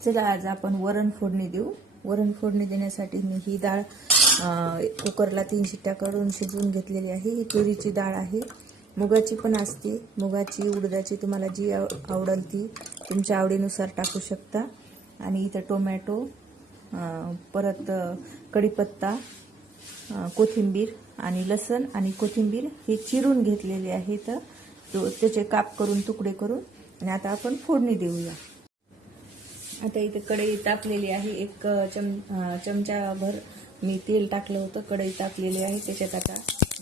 चला आज आपण वरण फोडणी देऊ। वरण फोडणी देण्यासाठी मी ही डाळ कुकरला 3 शिट्ट्या करून शिजवून घेतलेली आहे। ही तुरीची डाळ आहे, मुगाची पण असते, मुगाची उडदाची तुम्हाला जी आवडेल ती तुमच्या आवडीनुसार टाकू शकता। आणि इथं टोमॅटो, परत कढीपत्ता, कोथिंबीर आणि लसण आणि कोथिंबीर हे चिरून घेतलेले आहे। तर त्याचे काप करून तुकडे करून आणि आता आपण फोडणी देऊया। आता इथे कढई तापलेली आहे, एक चमचाभर मी तेल टाकलं होतं, कढई तापलेली आहे, त्याच्यात आता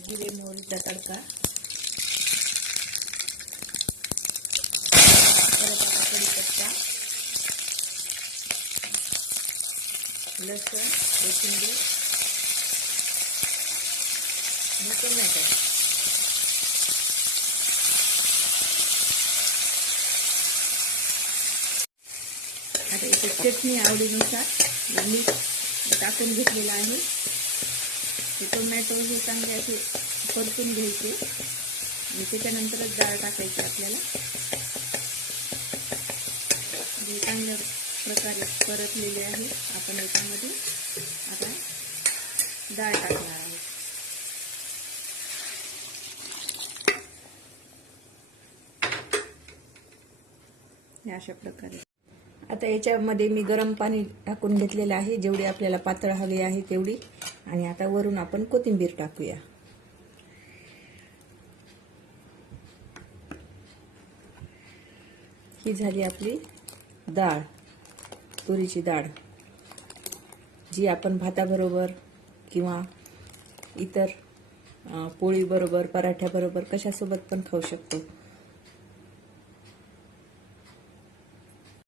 जिरे मोहरीचा तडका, परत आता कढीपत्ता, लसूण, कोथिंबीर आणि टोमॅटो। आता इथे चटणी आवडीनुसार मीठ टाकून घेतलेलं आहे। हे टोमॅटो हे चांगले असे परतून घ्यायचे आणि त्याच्यानंतरच डाळ टाकायची आपल्याला। हे चांगल्या प्रकारे परतलेले आहे। आपण याच्यामध्ये आता डाळ टाकणार आहोत। अशा प्रकारे आता याच्यामध्ये मी गरम पाणी टाकून घेतलेलं आहे, जेवढी आपल्याला पातळ हवी आहे तेवढी। आणि आता वरून आपण कोथिंबीर टाकूया। ही झाली आपली डाळ, तुरीची डाळ, जी आपण भाताबरोबर किंवा इतर पोळी बरोबर, पराठ्याबरोबर कशासोबत पण खाऊ शकतो।